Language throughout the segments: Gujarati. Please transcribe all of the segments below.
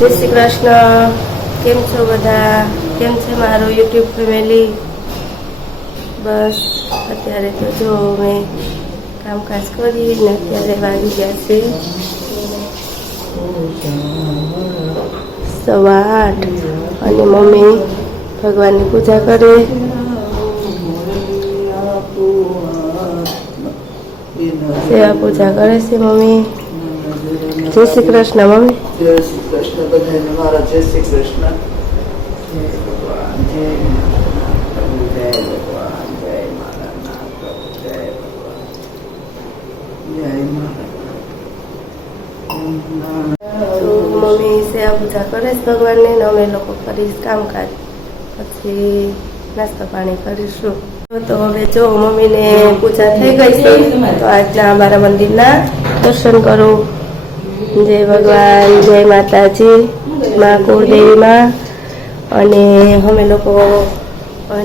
જય શ્રી કૃષ્ણ. કેમ છો બધા? કેમ છે મારું યુટ્યુબ ફેમિલી? બસ અત્યારે તો જો મેં કામકાજ કરીને અત્યારે વાગી ગયા છે 8:15 અને મમ્મી ભગવાનની પૂજા કરે. સેવા પૂજા કરે છે મમ્મી. જય શ્રી કૃષ્ણ મમ્મી. જય શ્રી કૃષ્ણ બધાને મારા જય શ્રી કૃષ્ણ. જય ભગવાન જય પ્રભુ જય ભગવાન જય મારા નાથ પ્રભુ જય ભગવાન જય મારા. તો મમ્મી સેવા પૂજા કરે છે ભગવાનને ને અમે લોકો કરીશ કામકાજ, પછી નાસ્તા પાણી કરીશું. તો હવે જો મમ્મીને પૂજા થઈ ગઈ છે તો આજના અમારા મંદિરના દર્શન કરું. જય ભગવાન, જય માતાજી, મા કુળદેવીમાં. અને અમે લોકો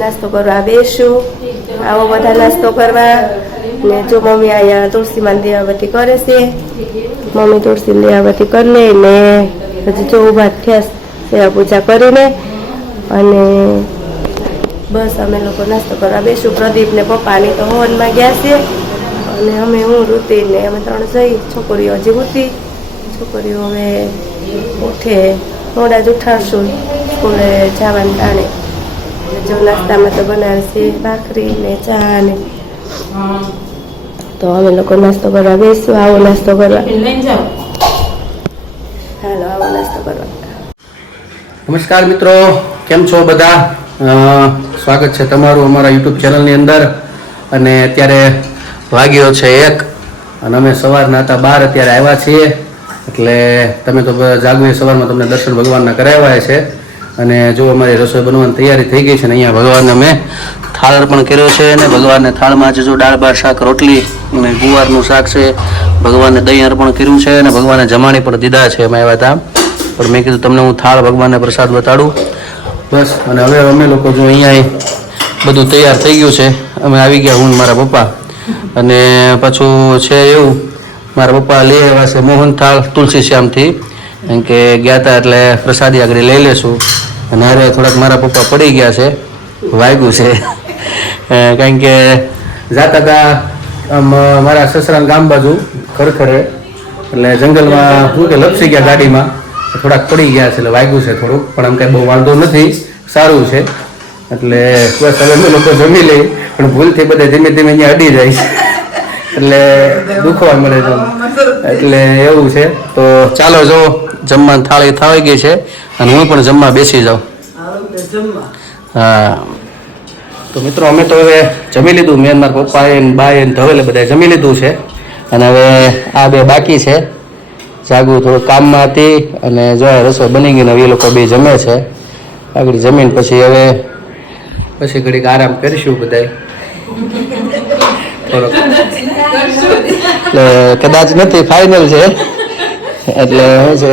નાસ્તો કરવા બેસું. આવો બધા નાસ્તો કરવા. ને જો મમ્મી અહીંયા તુલસીમાં દેવાબત્તી કરે છે. મમ્મી તુલસી દેવાબત્તી કરી લે ને હજી જો ઊભા થયા સેવા પૂજા કરીને. અને બસ અમે લોકો નાસ્તો કરવા બેસું. પ્રદીપ ને પપ્પાની તો હવનમાં ગયા છે અને અમે હું રૂતી ને અમે 3 જઈ. છોકરીઓ હજી ઉઠી. છોકરીઓ હવે ઉઠે મોડા જ ઉઠાડશું સ્કૂલે જવાનું ટાણે. જો નાસ્તામાં તો બનાવે છે ભાખરી ને ચા ને. તો અમે લોકો નાસ્તો કરવા બેસું. આવો નાસ્તો કરવા. હાલો આવો નાસ્તો કરવા. નમસ્કાર મિત્રો, કેમ છો બધા? સ્વાગત છે તમારું અમારા યુટ્યુબ ચેનલની અંદર. અને અત્યારે વાગ્યો છે 1 અને અમે સવારના હતા 12 અત્યારે આવ્યા છીએ. એટલે તમે તો જાગવી સવારમાં તમને દર્શન ભગવાનના કરાવ્યા છે. અને જો અમારી રસોઈ બનવાની તૈયારી થઈ ગઈ છે ને અહીંયા ભગવાનને અમે થાળ અર્પણ કર્યો છે. અને ભગવાનને થાળમાં જો દાળ ભાત શાક રોટલી અને ગુવારનું શાક છે. ભગવાનને દહીં અર્પણ કર્યું છે અને ભગવાનને જમાણી પણ દીધા છે. અમે આવ્યા હતા પણ મેં કીધું તમને હું થાળ ભગવાનને પ્રસાદ બતાડું. બસ અને હવે અમે લોકો જો અહીંયા બધું તૈયાર થઈ ગયું છે. અમે આવી ગયા, હું મારા પપ્પા. અને પાછું છે એવું, મારા પપ્પા લઈ આવ્યા છે મોહનથાળ તુલસી શ્યામથી, કેમ કે ગયા હતા એટલે પ્રસાદી આગળ લઈ લેશું. અને હવે થોડાક મારા પપ્પા પડી ગયા છે, વાગ્યું છે. કારણ કે જાતા હતા આમ મારા સસરાના ગામ બાજુ ખરખરે, એટલે જંગલમાં શું કે લપસી ગયા ગાડીમાં, થોડાક પડી ગયા છે એટલે વાગ્યું છે થોડુંક. પણ આમ કાંઈ બહુ વાંધો નથી, સારું છે. એટલે બસ હવે અમે લોકો જમી લઈ, પણ ભૂલથી બધા ધીમે ધીમે અહીંયા અડી જાય છે એટલે દુખવા મળે છે. એટલે એવું છે. તો ચાલો જો જમવાની થાળી થવાઈ ગઈ છે અને હું પણ જમવા બેસી જાઉં. હા તો મિત્રો અમે તો હવે જમી લીધું. મેં મારા પપ્પાએ ને બાએ ને ધવેલે બધાએ જમી લીધું છે. અને હવે આ બે બાકી છે. જાગવું થોડું કામમાં હતી અને જો રસોઈ બની ગઈ ને એ લોકો બે જમે છે. આગળ જમીને પછી હવે ઘડીક આરામ કરીશું બધાય થોડોક. એટલે કદાચ નથી, ફાઇનલ છે. એટલે શું છે,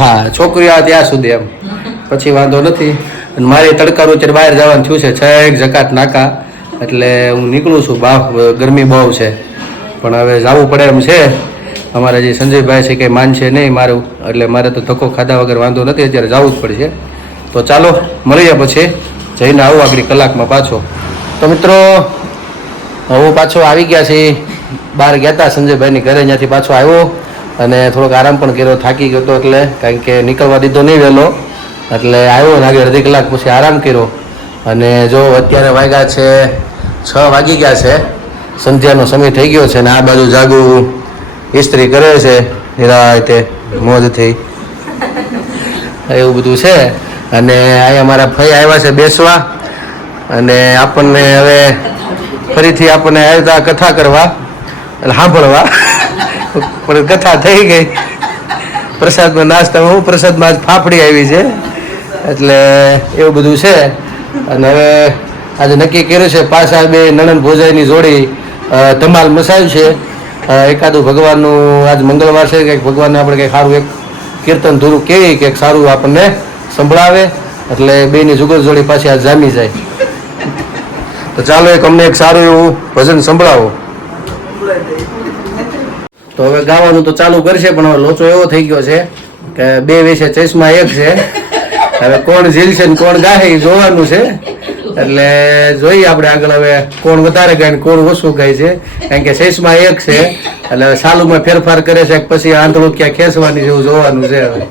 હા છોકરીઓ આવે ત્યાં સુધી એમ, પછી વાંધો નથી. અને મારે તડકાનું અત્યારે બહાર જવાનું થયું છે છેક જકાત નાકા. એટલે હું નીકળું છું. બાપ ગરમી બહુ છે પણ હવે જવું પડે એમ છે. અમારા જે સંજયભાઈ છે કે માનશે નહીં મારું, એટલે મારે તો ધક્કો ખાધા વગર વાંધો નથી, અત્યારે જવું જ પડશે. તો ચાલો મળીએ પછી, જઈને આવું આગળ કલાકમાં પાછો. તો મિત્રો હું પાછો આવી ગયા છે. બહાર ગયા હતા સંજયભાઈની ઘરે, ત્યાંથી પાછો આવ્યો અને થોડોક આરામ પણ કર્યો. થાકી ગયો હતો એટલે, કારણ કે નીકળવા દીધો નહીં વહેલો, એટલે આવ્યો ને આગળ અડધી કલાક પછી આરામ કર્યો. અને જો અત્યારે વાગ્યા છે 6 વાગી ગયા છે, સંધ્યાનો સમય થઈ ગયો છે. ને આ બાજુ જાગું ઇસ્ત્રી કરે છે નિરાતે મોજથી, એવું બધું છે. અને અહીંયા મારા ભાઈ આવ્યા છે બેસવા. અને આપણને હવે ફરીથી આપણને આવ્યા કથા કરવા એટલે સાંભળવા, પણ કથા થઈ ગઈ. પ્રસાદમાં નાસ્તા, હું પ્રસાદમાં આજ ફાફડી આવી છે, એટલે એવું બધું છે. અને હવે આજે નક્કી કર્યું છે પાછા બે નણંદ ભોજાઈની જોડી ધમાલ મસાયું છે. એકાદું ભગવાનનું આજ મંગળવાર છે, કંઈક ભગવાનને આપણે કંઈક સારું એક કીર્તન ધૂરું કેવી કંઈક સારું આપણને સંભળાવે, એટલે બેની જુગલ જોડી પાછી આ જામી જાય. તો ચાલો અમને એક સારું એવું ભજન સંભળાવો. તો હવે ગાવાનું તો ચાલુ કરશે, પણ હવે લોચો એવો થઈ ગયો છે કે બે વિશે ચશ્મા એક છે. હવે કોણ ઝીલશે ને કોણ ગાય એ જોવાનું છે. એટલે જોઈએ આપણે આગળ હવે કોણ વધારે ગાય ને કોણ ઓછું ગાય છે. કારણ કે ચશ્મા એક છે એટલે સાલુમાં ફેરફાર કરે છે પછી આંધળું ક્યાં ખેંચવાની જેવું જોવાનું છે હવે.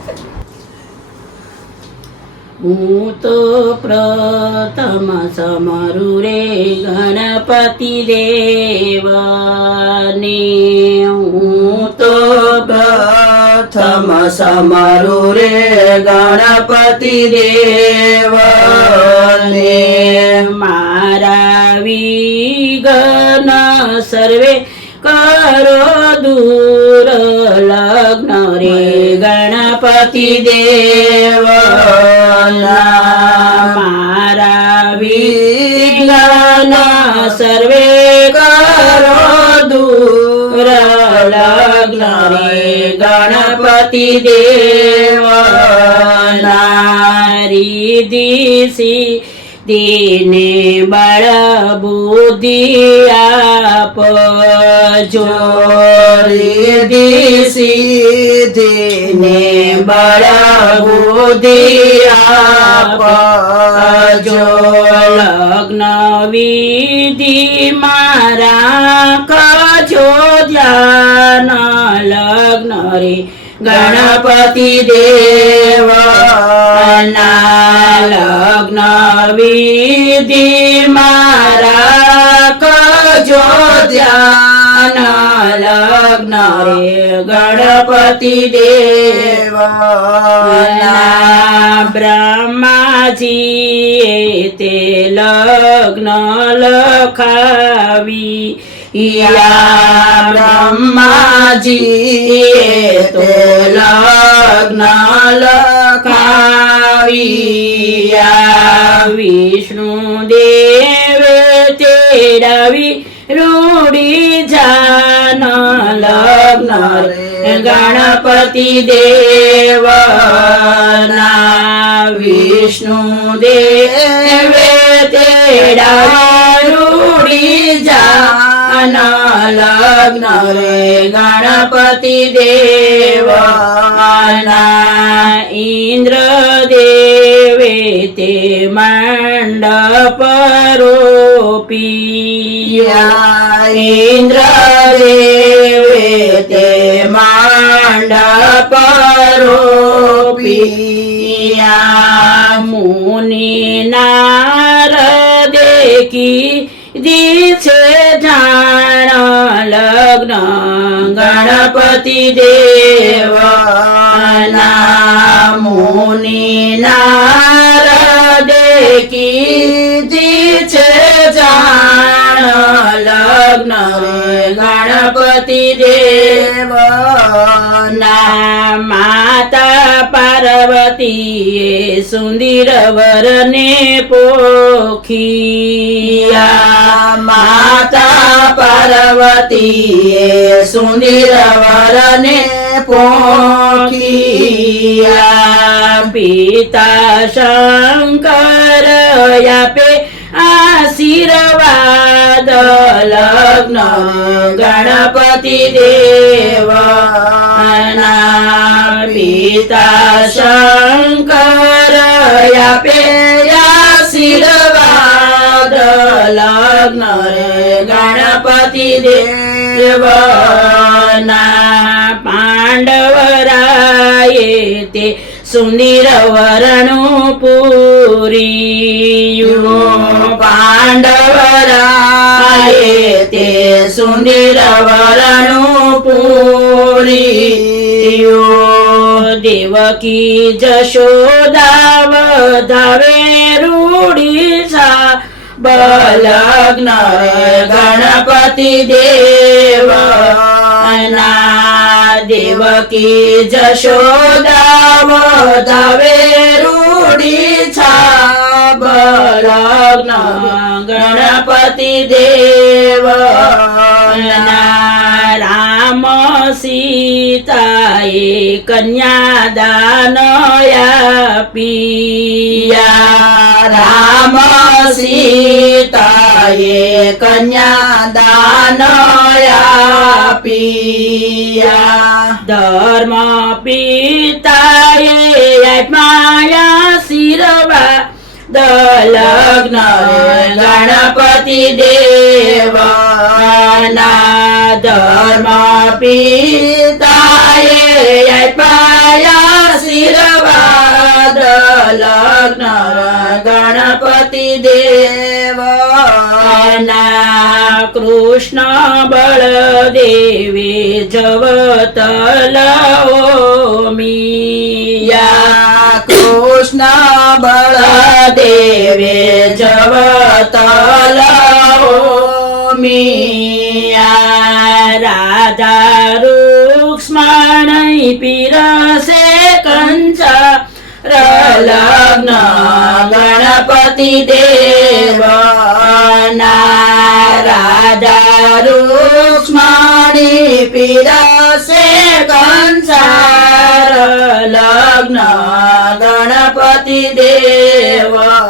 હું તો પ્રથમ સમરું રે ગણપતિ દેવને, હું તો પ્રથમ સમરું રે ગણપતિ દેવને, મારા વિઘ્ન સર્વે કરો દૂર લગ્ન રે ગણપતિ દેવના, મારા વિઘ્ન સર્વે કરો દૂર લગ્ન રે ગણપતિ દેવના, રીધિ સિદ્ધિને બળ બુદ્ધિ આપજો, રીધિ સિદ્ધિને બળ બુદ્ધિ આપજો, લગ્ન વિધિ મારા કજો ધ્યાન લગ્ન રે ગણપતિ દેવના, લગ્ન વિધિ મારા કજો ધ્યાન લગ્ન રે ગણપતિ દેવના, બ્રહ્માજીએ તે લગ્ન લખાવી બ્રહ્માજીએ તે લગ્ન લખાવ્યા, વિષ્ણુ દેવે તેડાવી રૂડી જાન લગ્ન રે ગણપતિ દેવના, વિષ્ણુ દેવે તેડાવી રૂડી જાન લગ્ન રે ગણપતિ દેવના, ઇન્દ્ર દેવે તે મંડપ રોપિયા, ઇન્દ્ર દેવે તે મંડપ રોપિયા, મુનિ નારદે કી દીછે જાણ લગ્ન ગણપતિ દેવના, મુનિ નારદે કીધી છે જાણ લગ્ન રે ગણપતિ દેવના, માતા પાર્વતીએ સુંદર વરને પોખિયા, માતા પાર્વતીએ સુંદર વરને પોખિયા, પિતા શંકર આપે આશીર્વાદ લગ્ન ગણપતિ દેવના, પિતા શંકર આપે આશીર્વાદ લગ્ન રે ગણપતિ દેવના, પાંડવરાયે તે સુંદર વરણું પૂરિયું, પાંડવરાયે તે સુંદર વરણું પૂરિયું, દેવકી જશોદા વધાવે રૂડી સા લગ્ન રે ગણપતિ દેવના, દેવકી જશોદા વધાવે રૂડી છાબ લગ્ન ગણપતિ દેવના, રામ સીતાએ કન્યાદાન આપીયા, રામ સીતાએ કન્યાદાન આપીયા, ધર્મ પિતા આપ્યા લગ્ન ગણપતિ દેવના ધર્મ પિતાએ આપ્યા આશીર્વાદ લગ્ન ગણપતિ દેવના કૃષ્ણ બળદેવે જવતલ ઓમિયા કૃષ્ણ બળદેવે જવતલ ઓમિયા રાજા રૂક્ષ્મણી પીરસે કંચા લગ્ન ગણપતિ દેવના રાજા રૂક્ષ્મણી પીરસે કંસાર લગ્ન ગણપતિ દેવના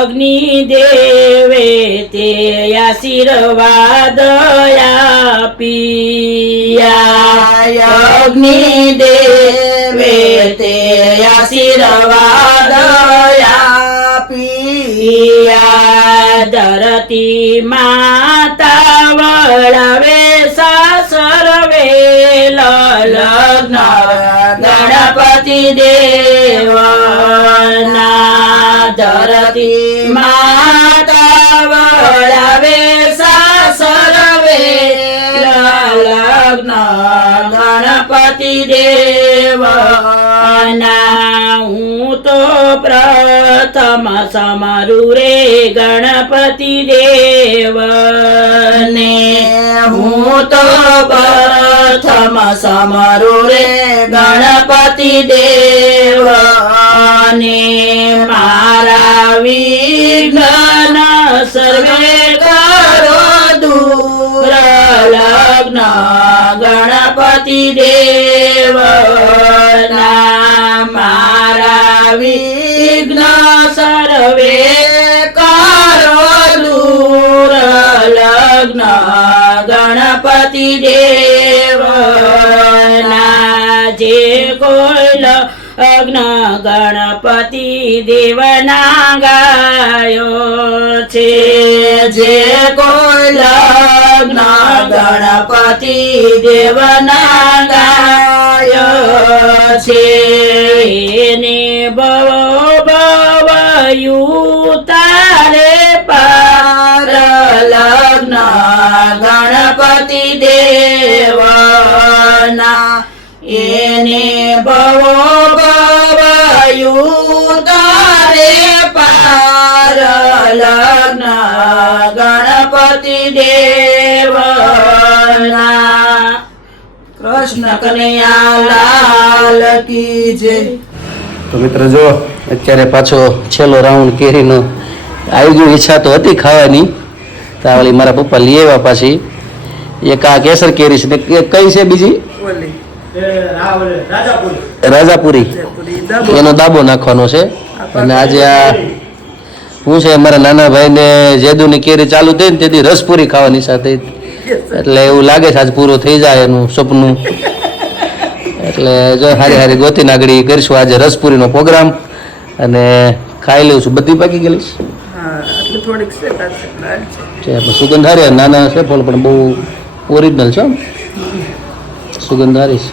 અગ્નિ દેવે તે આશીર્વાદ આપ્યા અગ્નિ દેવે તે આશીર્વાદ આપ્યા ધરતી માતા વળાવે સાસરવે લગ્ન ગણપતિ દેવના ધરતી માતા વળાવે સાસરવે લગ્ન ગણપતિ દેવના હું તો પ્રથમ સમરું રે ગણપતિ દેવને હું તો પ્રથમ સમરું રે ગણપતિ દેવને મારા વિઘ્ન સર્વે કરો દૂર લગ્ન ગણપતિ દેવના મારા વિઘ્ન સર્વે કરો દૂર લગ્ન ગણપતિ દેવના જે કોઈ લગ્ન ગણપતિ દેવના ગાયો છે જે કોઈ લગ્ન ગણપતિ દેવના ગાયો છે એને ભવ ભવયું તારે પાર લગ્ન ગણપતિ દેવના એને ભવો ભવયું તારે પાર લગ્ન ગણપતિ દેવના કૃષ્ણ કનૈયા લાલ કી જય. તો મિત્ર જો અત્યારે પાછો છેલ્લો રાઉન્ડ કેરીનો આવી ગયું. ઈચ્છા તો હતી ખાવાની, તો આ ઓલી મારા પપ્પા લઈ આવ્યા પાછી. એક આ કેસર કેરી છે ને એક કઈ છે બીજી રાજાપુરી, એનો દાબો નાખવાનો છે. અને આજે આ હું છે અમારા નાના ભાઈને જેદુની કેરી ચાલુ થઈ ને તેથી રસપુરી ખાવાની સાથે, એટલે એવું લાગે છે આજ પૂરું થઈ જાય એનું સપનું. એટલે જો હારી હારી ગોતી નાગડી કરીશું આજે રસપુરીનો પ્રોગ્રામ, અને ખાઈ લઉં છું. બધી પાકી ગયેલી છે, સુગંધ હારી. નાના છે ફળ પણ બહુ ઓરિજિનલ છે, સુગંધ હારી છે.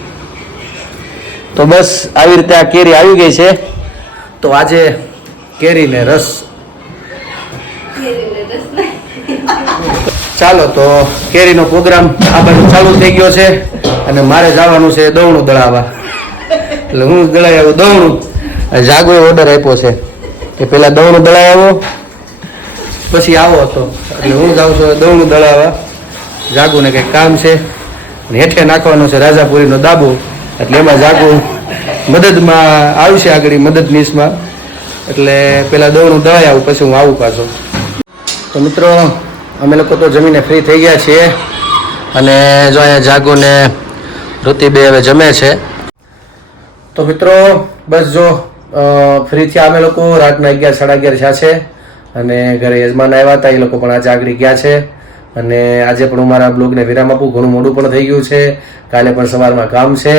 તો બસ આવી રીતે આ કેરી આવી ગઈ છે. તો આજે કેરીને રસ, ચાલો તો કેરીનો પ્રોગ્રામ આ બાજુ ચાલુ થઈ ગયો છે. અને મારે જવાનું છે દવણું દળાવવા, એટલે હું દળાઈ આવું દવણું. જાગોએ ઓર્ડર આપ્યો છે કે પહેલાં દવણું દળાઈ આવો પછી આવો હતો, એટલે હું જાઉં છું દવણું દળાવવા. જાગુને કંઈક કામ છે, હેઠે નાખવાનો છે રાજાપુરીનો દાબો, એટલે એમાં જાગુ મદદમાં આવશે આગળ મદદનીશમાં. એટલે પહેલાં દવણું દળાઈ આવું પછી હું આવું પાછો. તો મિત્રો અમે લોકો તો જમીને ફ્રી થઈ ગયા છીએ, અને જો અહીંયા જાગુને ઋતિબે હવે જમે છે. તો મિત્રો બસ જો ફ્રી થયા અમે લોકો રાતના 11 સાડા 11 થયા છે, અને ઘરે યજમાન આવ્યા હતા, એ લોકો પણ આજે આગળ ગયા છે. અને આજે પણ હું મારા બ્લોગને વિરામ આપું, ઘણું મોડું પણ થઈ ગયું છે, કાલે પણ સવારમાં કામ છે.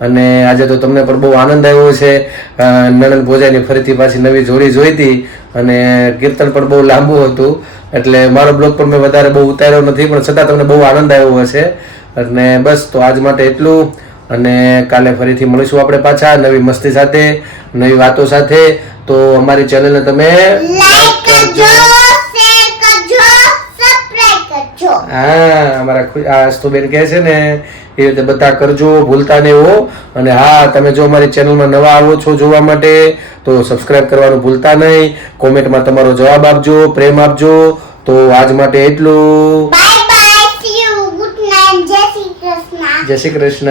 અને આજે તો તમને પણ બહુ આનંદ આવ્યો છે. નણંદ ભોજાની ફરીથી પાછી નવી જોડી જોઈ હતી અને કીર્તન પણ બહુ લાંબુ હતું, એટલે મારો બ્લોગ પણ મેં વધારે બહુ ઉતાર્યો નથી, પણ છતાં તમને બહુ આનંદ આવ્યો હશે. અને બસ તો આજ માટે એટલું, અને કાલે ફરીથી મળીશું આપણે પાછા નવી મસ્તી સાથે, નવી વાતો સાથે. તો અમારી ચેનલને તમે લાઈક કરજો, શેર કરજો, સબસ્ક્રાઇબ કરજો. હા, અમારા આસ્તુબેન કહે છે ને એ રીતે બધા કરજો, ભૂલતા નહીં હો. અને હા, તમે જો અમારી ચેનલમાં નવા આવો છો જોવા માટે તો સબસ્ક્રાઇબ કરવાનું ભૂલતા નહીં. કોમેન્ટમાં તમારો જવાબ આપજો, પ્રેમ આપજો. તો આજ માટે એટલું. Bye bye, C you, good night, જય શ્રી કૃષ્ણ. જય શ્રી કૃષ્ણ.